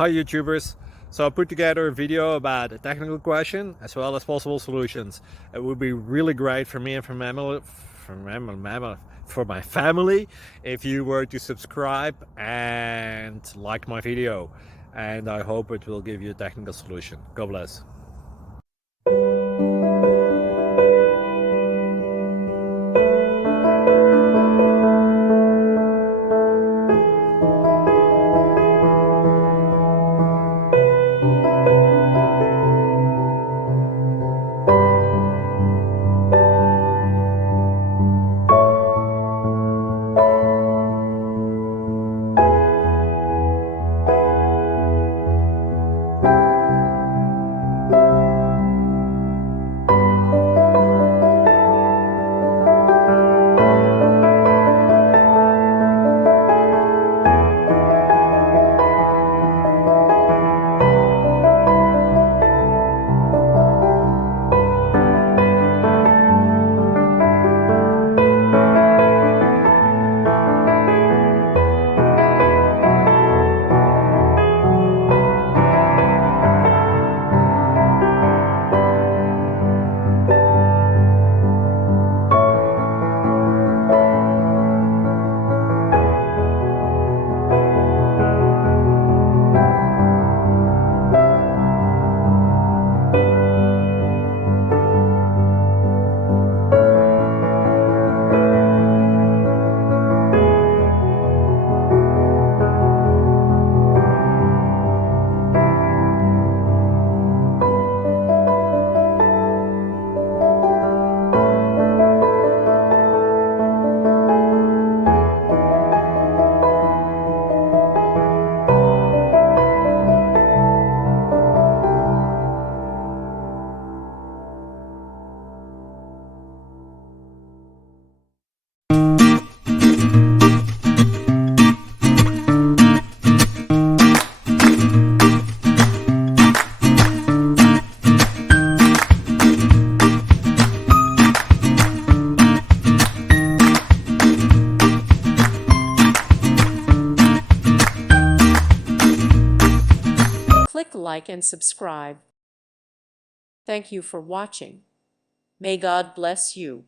Hi YouTubers! So I put together a video about a technical question as well as possible solutions. It would be really great for me and for my family if you were to subscribe and like my video, and I hope it will give you a technical solution. God bless. Click like and subscribe. Thank you for watching. May God bless you.